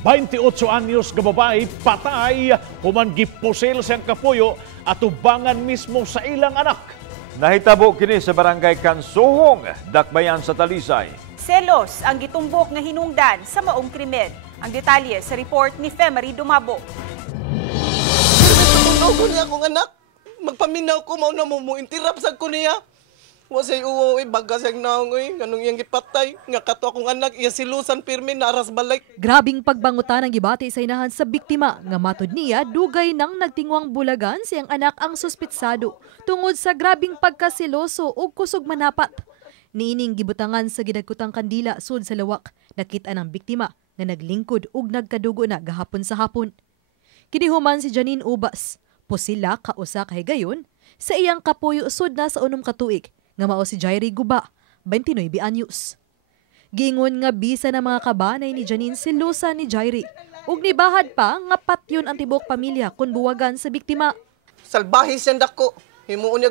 28 anyos nga babae patay human gipusil siyang kapuyo at tubangan mismo sa ilang anak. Nahitabo kini sa barangay Kansuhong, Dakbayan sa Talisay. Selos ang gitumbok nga hinungdan sa maong krimen. Ang detalye sa report ni Femery Dumabo. Ako niya akong anak. Magpaminaw ko, mauna mo intirap sa ko niya. Wasay uwo, bagas ang naungoy. Ganong iyang gipatay. Nga kato akong anak, iya silusan pirmi na aras balay. Grabing pagbangutan ang gibati sa inahan sa biktima. Nga matod niya, dugay nang nagtingwang bulagan siyang anak ang suspitsado. Tungod sa grabing pagkasiloso o kusog manapat. Niining gibutangan sa gidagkutang kandila sud sa lawak. Nakita ng biktima nga naglingkod ug nagkadugo na gahapon sa hapon. Kinihuman si Janine Ubas. Pusila kausa kay gayon sa iyang kapuyo sud na sa unom ka tuig nga mao si Jairi Guba, 29 anyos. Giingon nga bisa ng mga kabanay ni Janine silusa ni Jairi ug nibahad pa nga patyon ang tibok pamilya kun buwagan sa biktima. Salbahe siya dako. Himuon niya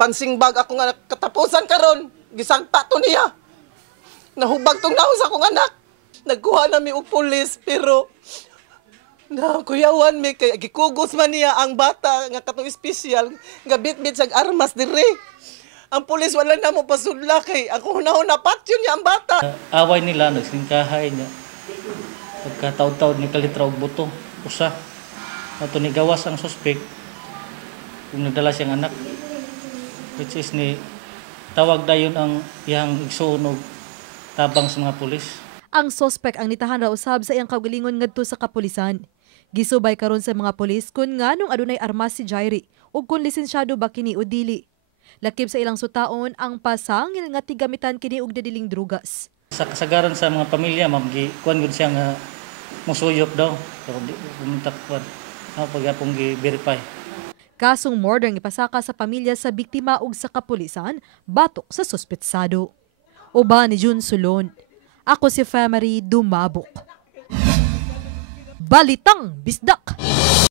pansingbag ako nga katapusan karon. Gisagpa to niya. Nahubag tong naon sa akong anak. Nagkuha na mi og pulis pero kuyawan mi kay gikugos man niya ang bata nga katong espesyal nga bit-bit sa armas dire. Ang pulis wala na mo pasudla kay ako hunahon na patyon niya ang bata. Away nila nagsingkahay niya. Pagkataod-taod ni kalitra og buto usa. Ato ni gawas ang suspect. Kung nagdala siyang anak which is ni tawag dayon ang iyang igsuon og tabang sa mga pulis. Ang suspect ang nitahan ra usab sa iyang kaugalingon ngadto sa kapulisan. Gisubay karon sa mga pulis kun nganong adunay armas si Jairi ug kun lisensyado ba kini o dili. Lakip sa ilang sutaon ang pasangil nga tigamitan kini og dadiling drugas. Sa kasagaran sa mga pamilya mamgi kuan gud siya nga musuyop daw. Pero di pumunta kuan. Pagapong gi-verify. Kasong murder ipasaka sa pamilya sa biktima ug sa kapulisan batok sa suspetsado. Uban ni Jun Sulon. Ako si Femery Dumabok. Balitang Bisdak.